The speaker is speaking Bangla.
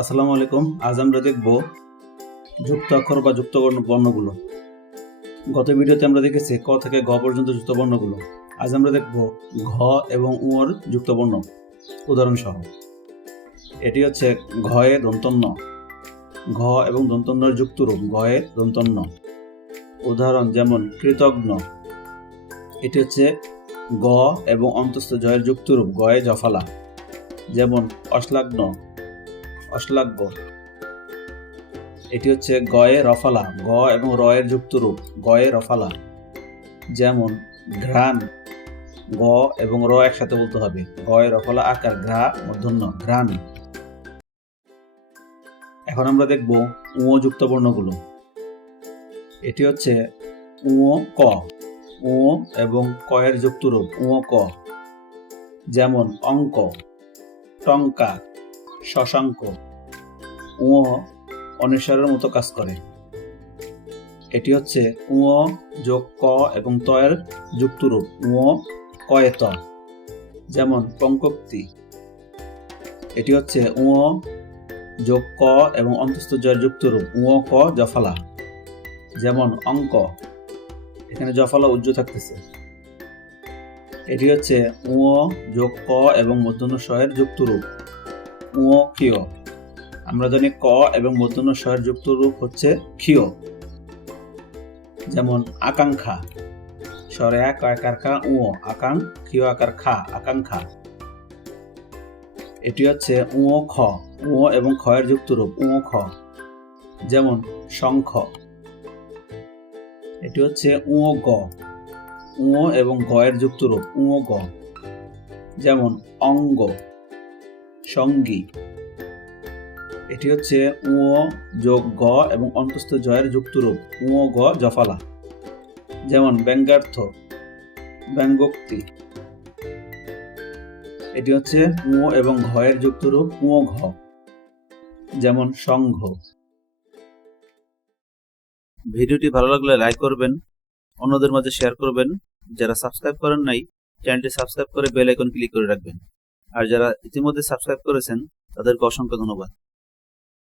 আসসালামু আলাইকুম, আজ আমরা দেখব যুক্ত অক্ষর বা যুক্ত বর্ণ বর্ণগুলো। গত ভিডিওতে আমরা দেখেছি ক থেকে গ পর্যন্ত যুক্ত বর্ণগুলো। আজ আমরা দেখব ঘ এবং উঁর যুক্ত বর্ণ উদাহরণ সহ এটি হচ্ছে ঘয়ে দন্তন্য। ঘ এবং দন্তন্যর যুক্ত রূপ গয়ে দন্তন্য। উদাহরণ যেমন কৃতজ্ঞ এটি হচ্ছে গ এবং অন্তস্থ জয়ের যুক্ত রূপ গয়ে জফালা। যেমন অশ্লাগ্ন অশ্লাঘ্য এটি হচ্ছে গয়ে রফালা, গ এবং রয়ের যুক্ত রূপ গয়ে রফালা। যেমন ঘ্রাণ, গ এবং র একসাথে বলতে হবে। গয়ে রফালা আকার, ঘ্রা মূর্ধন্য ঘ্রাণ। এখন আমরা দেখব উঁ যুক্ত বর্ণগুলো এটি হচ্ছে উঁ ক। উঁ এবং কয়ের যুক্ত রূপ উঁ ক। যেমন অঙ্ক টঙ্কা শশাঙ্ক। উ অনিশ্বরের মতো কাজ করে। এটি হচ্ছে উ যোগ ক এবং তয়ের যুক্ত রূপ উ কয়ে ত। যেমন পঙ্কক্তি। এটি হচ্ছে উ যোগ ক এবং অন্তস্থ জয়ের যুক্ত রূপ উ ক, জফালা। যেমন অঙ্ক। এখানে জফালা উজ্জ্ব থাকতেছে। এটি হচ্ছে উ যোগ ক এবং মধ্যন্য শয়ের যুক্ত রূপ উ ক্ষীয়। আমরা জানি ক এবং মধ্যন্য স্বয়ের যুক্ত রূপ হচ্ছে ক্ষীয়। যেমন আকাঙ্ক্ষা। স্বরে এক আকার খা উ আকাং, ক্ষীয় আকার খা, আকাঙ্ক্ষা। এটি হচ্ছে উ খ। উ এবং খয়ের যুক্ত রূপ উ খ। যেমন শঙ্খ। এটি হচ্ছে উ গ। উ এবং গয়ের যুক্ত রূপ উ গ। যেমন অঙ্গ, সঙ্গী। এটি হচ্ছে উ যোগ গ এবং অন্তস্থ জয়ের যুক্ত রূপ উ গ জফালা। যেমন ব্যঙ্গার্থ, ব্যঙ্গোক্তি। এটি হচ্ছে উ এবং ঘয়ের যুক্ত রূপ উ ঘ। যেমন সংঘ ভিডিওটি ভালো লাগলে লাইক করবেন, অন্যদের মাঝে শেয়ার করবেন। যারা সাবস্ক্রাইব করেন নাই, চ্যানেলটি সাবস্ক্রাইব করে বেল আইকন ক্লিক করে রাখবেন। আর যারা ইতিমধ্যে সাবস্ক্রাইব করেছেন, তাদেরকে অসংখ্য ধন্যবাদ।